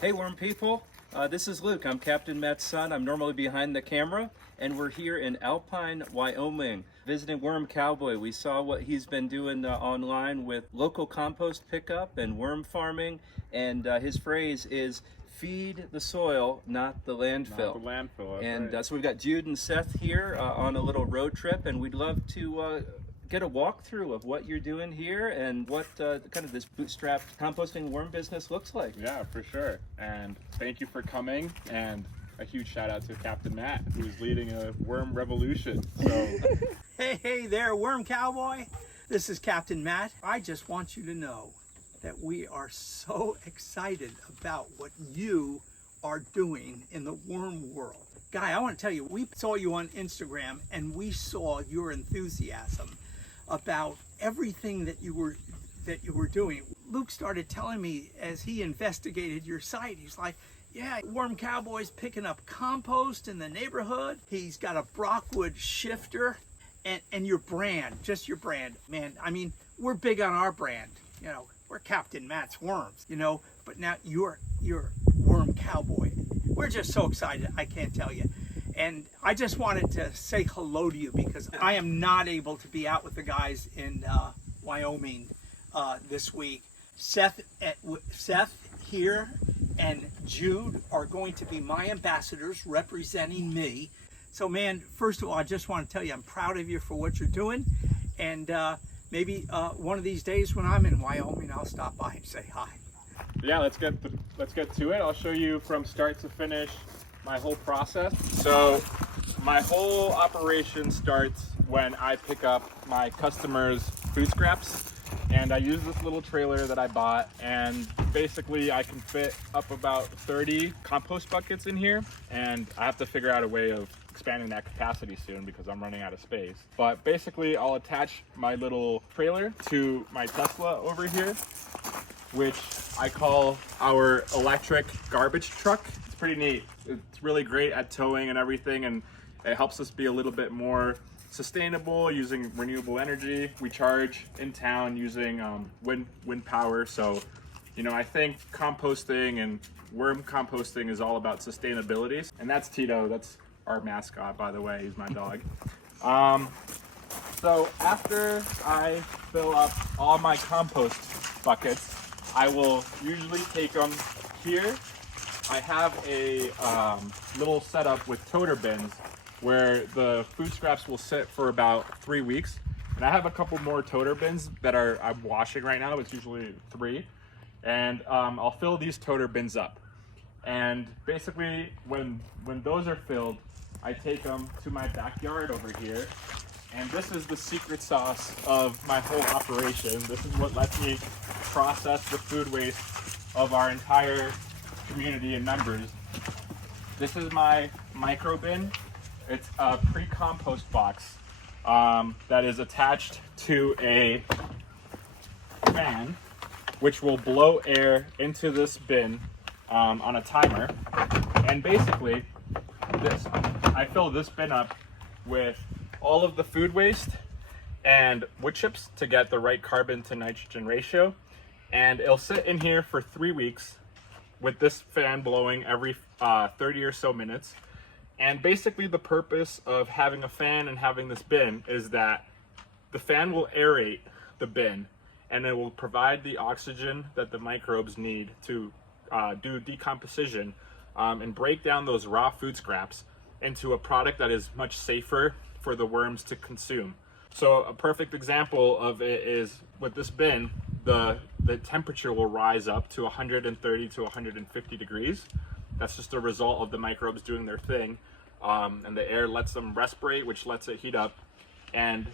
Hey Worm people, this is Luke. I'm Captain Matt's son. I'm normally behind the camera, and we're here in Alpine, Wyoming, visiting Worm Cowboy. We saw what he's been doing online with local compost pickup and worm farming, and his phrase is, feed the soil, not the landfill. Not the landfill, And right. so we've got Jude and Seth here on a little road trip, and we'd love to get a walkthrough of what you're doing here and what kind of this bootstrapped composting worm business looks like. Yeah, for sure. And thank you for coming, and a huge shout out to Captain Matt, who's leading a worm revolution. So Hey there, Worm Cowboy. This is Captain Matt. I just want you to know that we are so excited about what you are doing in the worm world. Guy, I want to tell you, we saw you on Instagram and we saw your enthusiasm about everything that you were doing. Luke started telling me as he investigated your site, he's like, yeah, Worm Cowboy's picking up compost in the neighborhood. He's got a Brockwood shifter and your brand, just your brand. Man, I mean, we're big on our brand, you know, we're Captain Matt's Worms, you know, but now you're Worm Cowboy. We're just so excited, I can't tell you. And I just wanted to say hello to you because I am not able to be out with the guys in Wyoming this week. Seth here and Jude are going to be my ambassadors representing me. So man, first of all, I just want to tell you I'm proud of you for what you're doing. And maybe one of these days when I'm in Wyoming, I'll stop by and say hi. yeah, let's get to it. I'll show you from start to finish my whole process. So my whole operation starts when I pick up my customers' food scraps, and I use this little trailer that I bought, and basically I can fit up about 30 compost buckets in here, and I have to figure out a way of expanding that capacity soon because I'm running out of space. But basically I'll attach my little trailer to my Tesla over here, which I call our electric garbage truck. It's pretty neat. It's really great at towing and everything, and it helps us be a little bit more sustainable using renewable energy. We charge in town using wind power. So, you know, I think composting and worm composting is all about sustainability. And that's Tito. That's our mascot, by the way. He's my dog. So after I fill up all my compost buckets, I will usually take them here. I have a little setup with toter bins where the food scraps will sit for about 3 weeks. And I have a couple more toter bins that I'm washing right now. It's usually 3. And I'll fill these toter bins up. And basically when those are filled, I take them to my backyard over here. And this is the secret sauce of my whole operation. This is what lets me process the food waste of our entire community and members. This is my micro bin. It's a pre-compost box that is attached to a fan, which will blow air into this bin on a timer. And basically, I fill this bin up with all of the food waste and wood chips to get the right carbon to nitrogen ratio. And it'll sit in here for 3 weeks with this fan blowing every 30 or so minutes. And basically the purpose of having a fan and having this bin is that the fan will aerate the bin, and it will provide the oxygen that the microbes need to do decomposition and break down those raw food scraps into a product that is much safer for the worms to consume. So a perfect example of it is with this bin, the temperature will rise up to 130 to 150 degrees. That's just a result of the microbes doing their thing. And the air lets them respirate, which lets it heat up. And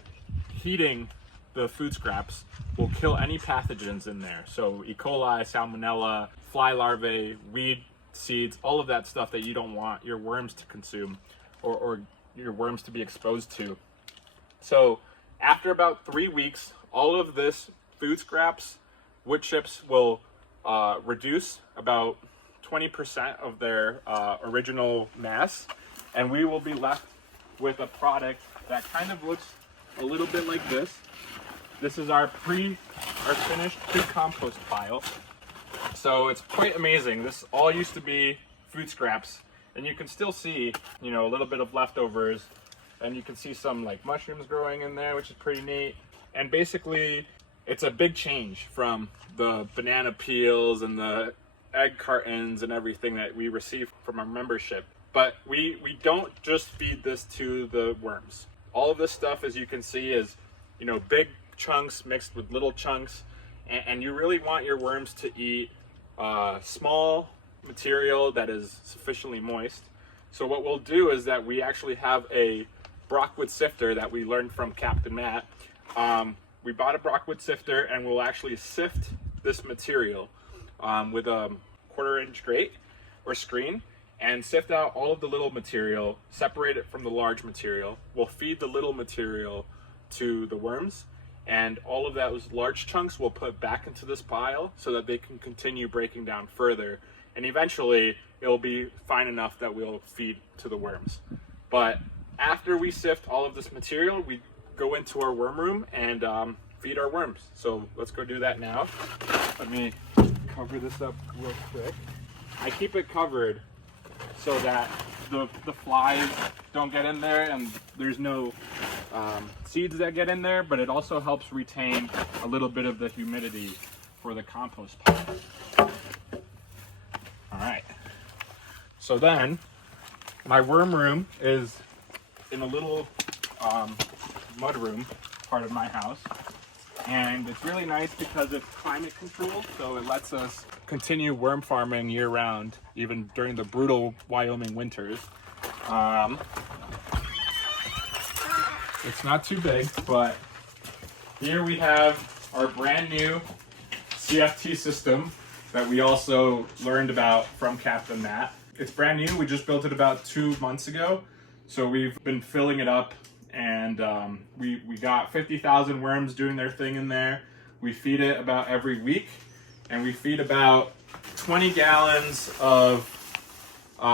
heating the food scraps will kill any pathogens in there. So E. coli, salmonella, fly larvae, weed seeds, all of that stuff that you don't want your worms to consume or your worms to be exposed to. So after about 3 weeks, all of this food scraps, wood chips will reduce about 20% of their original mass, and we will be left with a product that kind of looks a little bit like this. This is our finished pre-compost pile. So it's quite amazing. This all used to be food scraps, and you can still see, you know, a little bit of leftovers, and you can see some like mushrooms growing in there, which is pretty neat. And basically it's a big change from the banana peels and the egg cartons and everything that we receive from our membership. But we don't just feed this to the worms. All of this stuff, as you can see, is, you know, big chunks mixed with little chunks, and you really want your worms to eat small material that is sufficiently moist. So what we'll do is that we actually have a Brockwood sifter that we learned from Captain Matt. We bought a Brockwood sifter, and we'll actually sift this material with a 1/4 inch grate or screen, and sift out all of the little material, separate it from the large material. We'll feed the little material to the worms, and all of those large chunks we'll put back into this pile so that they can continue breaking down further, and eventually it'll be fine enough that we'll feed to the worms. But after we sift all of this material, we go into our worm room and feed our worms. So let's go do that now. Let me cover this up real quick. I keep it covered so that the flies don't get in there and there's no seeds that get in there, but it also helps retain a little bit of the humidity for the compost pile. All right. So then my worm room is in a little mud room part of my house, and it's really nice because it's climate controlled, so it lets us continue worm farming year round, even during the brutal Wyoming winters. It's not too big, but here we have our brand new Cft System that we also learned about from Captain Matt. It's brand new. We just built it about 2 months ago, so we've been filling it up, and we got 50,000 worms doing their thing in there. We feed it about every week, and we feed about 20 gallons of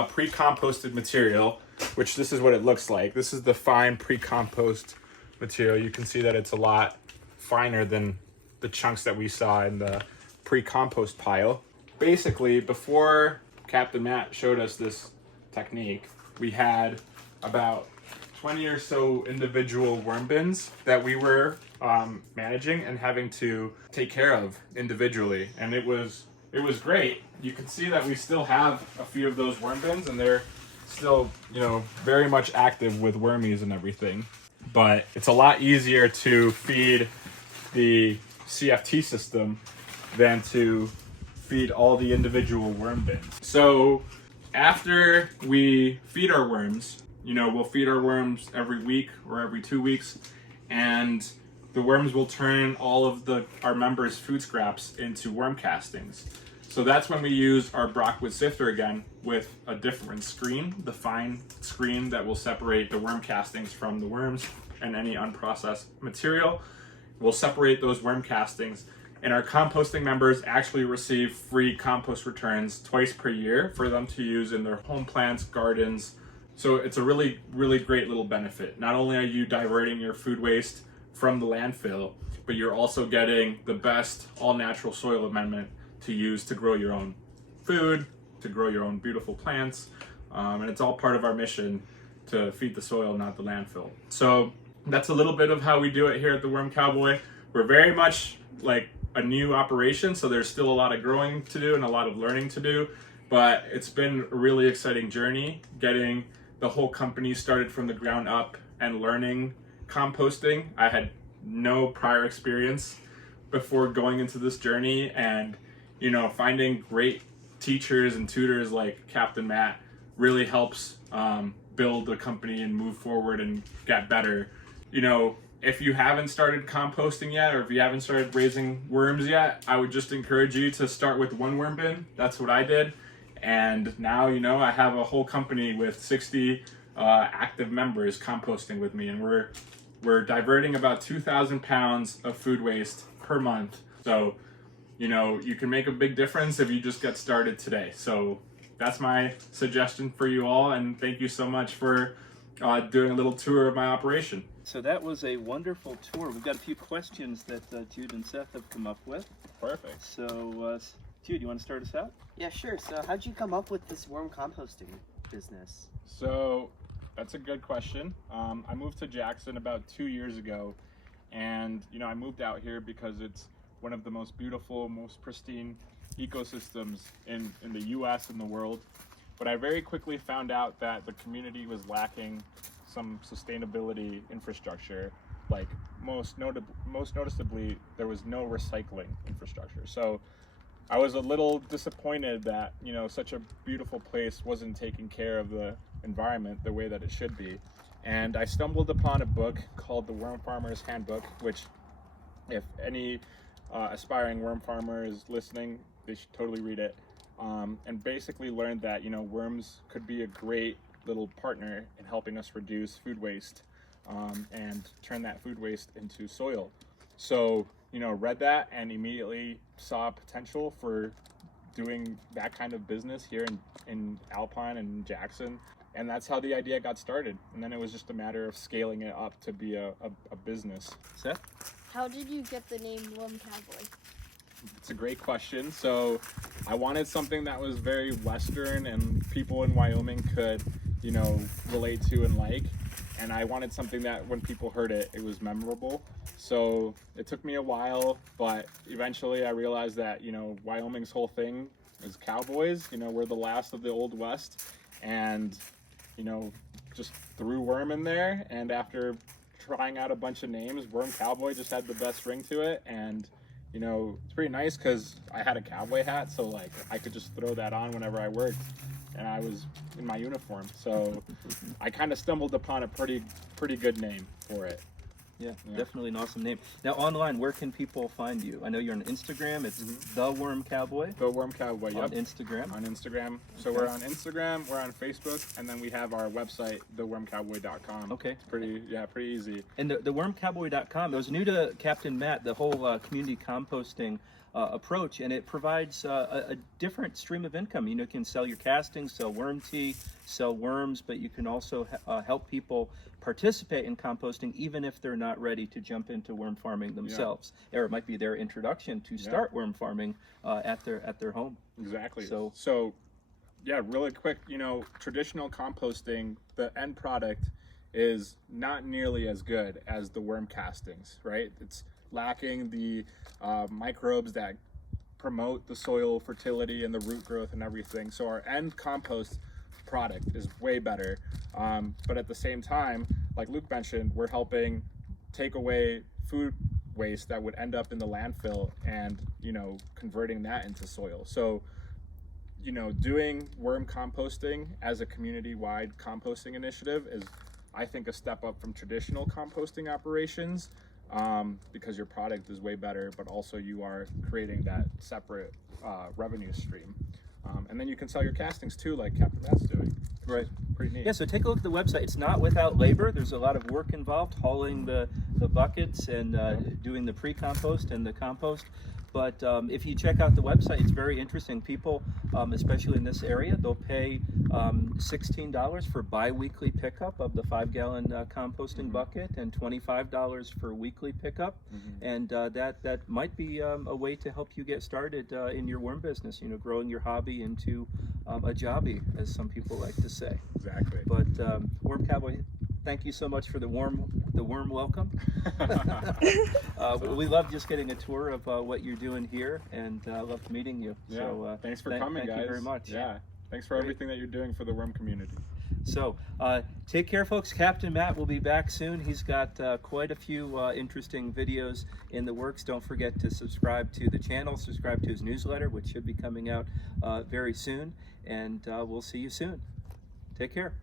pre-composted material, which this is what it looks like. This is the fine pre-compost material. You can see that it's a lot finer than the chunks that we saw in the pre-compost pile. Basically, before Captain Matt showed us this technique, we had about 20 or so individual worm bins that we were managing and having to take care of individually, and it was great. You can see that we still have a few of those worm bins, and they're still, you know, very much active with wormies and everything. But it's a lot easier to feed the Cft system than to feed all the individual worm bins. So after we feed our worms, you know, we'll feed our worms every week or every 2 weeks, and the worms will turn all of our members' food scraps into worm castings. So that's when we use our Brockwood sifter again with a different screen, the fine screen that will separate the worm castings from the worms and any unprocessed material. We'll separate those worm castings, and our composting members actually receive free compost returns twice per year for them to use in their home plants, gardens. So it's a really, really great little benefit. Not only are you diverting your food waste from the landfill, but you're also getting the best all-natural soil amendment to use to grow your own food, to grow your own beautiful plants, and it's all part of our mission to feed the soil, not the landfill. So that's a little bit of how we do it here at the Worm Cowboy. We're very much like a new operation, so there's still a lot of growing to do and a lot of learning to do, but it's been a really exciting journey getting the whole company started from the ground up and learning composting. I had no prior experience before going into this journey, and you know, finding great teachers and tutors like Captain Matt really helps build the company and move forward and get better. You know, if you haven't started composting yet, or if you haven't started raising worms yet, I would just encourage you to start with one worm bin. That's what I did. And now, you know, I have a whole company with 60 active members composting with me, and we're diverting about 2,000 pounds of food waste per month. So, you know, you can make a big difference if you just get started today. So that's my suggestion for you all, and thank you so much for doing a little tour of my operation. So that was a wonderful tour. We've got a few questions that Jude and Seth have come up with. Perfect. So Jude, you want to start us out? Yeah, sure. So how'd you come up with this worm composting business? So that's a good question. I moved to Jackson about 2 years ago, and I moved out here because it's one of the most beautiful, most pristine ecosystems in the US and the world. But I very quickly found out that the community was lacking some sustainability infrastructure. Like most noticeably, there was no recycling infrastructure. So I was a little disappointed that such a beautiful place wasn't taking care of the environment the way that it should be. And I stumbled upon a book called The Worm Farmer's Handbook, which if any aspiring worm farmer is listening, they should totally read it. And basically learned that worms could be a great little partner in helping us reduce food waste and turn that food waste into soil. So read that and immediately saw potential for doing that kind of business here in Alpine and Jackson. And that's how the idea got started. And then it was just a matter of scaling it up to be a business. Seth? How did you get the name Worm Cowboy? It's a great question. So I wanted something that was very Western and people in Wyoming could, relate to and like. And I wanted something that when people heard it, it was memorable. So it took me a while, but eventually I realized that, Wyoming's whole thing is cowboys. We're the last of the Old West. And, just threw worm in there. And after trying out a bunch of names, Worm Cowboy just had the best ring to it. And it's pretty nice because I had a cowboy hat, so like I could just throw that on whenever I worked, and I was in my uniform. So I kind of stumbled upon a pretty good name for it. Yeah, definitely an awesome name. Now, online, where can people find you? I know you're on Instagram. It's The Worm Cowboy. The Worm Cowboy, yep. On Instagram. On Instagram. So we're on Instagram, we're on Facebook, and then we have our website, thewormcowboy.com. Okay. It's pretty easy. And the wormcowboy.com, it was new to Captain Matt, the whole community composting approach, and it provides a different stream of income. You can sell your castings, sell worm tea, sell worms, but you can also help people participate in composting even if they're not ready to jump into worm farming themselves. Or it might be their introduction to start worm farming at their home. Exactly. So yeah, really quick, traditional composting, the end product is not nearly as good as the worm castings, right? It's lacking the microbes that promote the soil fertility and the root growth and everything. So our end compost product is way better. But at the same time, like Luke mentioned, we're helping take away food waste that would end up in the landfill and, converting that into soil. So, doing worm composting as a community-wide composting initiative is, I think, a step up from traditional composting operations. Because your product is way better, but also you are creating that separate revenue stream. And then you can sell your castings too, like Captain Matt's doing. Right. Pretty neat. Yeah, so take a look at the website. It's not without labor. There's a lot of work involved, hauling the buckets and doing the pre-compost and the compost. But if you check out the website, it's very interesting. People, especially in this area, they'll pay $16 for bi-weekly pickup of the 5-gallon composting bucket and $25 for weekly pickup. And that might be a way to help you get started in your worm business, growing your hobby into a jobby, as some people like to say. Exactly. But Worm Cowboy, thank you so much for the warm welcome. We love just getting a tour of what you're doing here, and loved meeting you. Yeah. So thanks for coming, guys. Thank you very much. Yeah. Thanks for everything that you're doing for the worm community. So take care, folks. Captain Matt will be back soon. He's got quite a few interesting videos in the works. Don't forget to subscribe to the channel, subscribe to his newsletter, which should be coming out very soon, and we'll see you soon. Take care.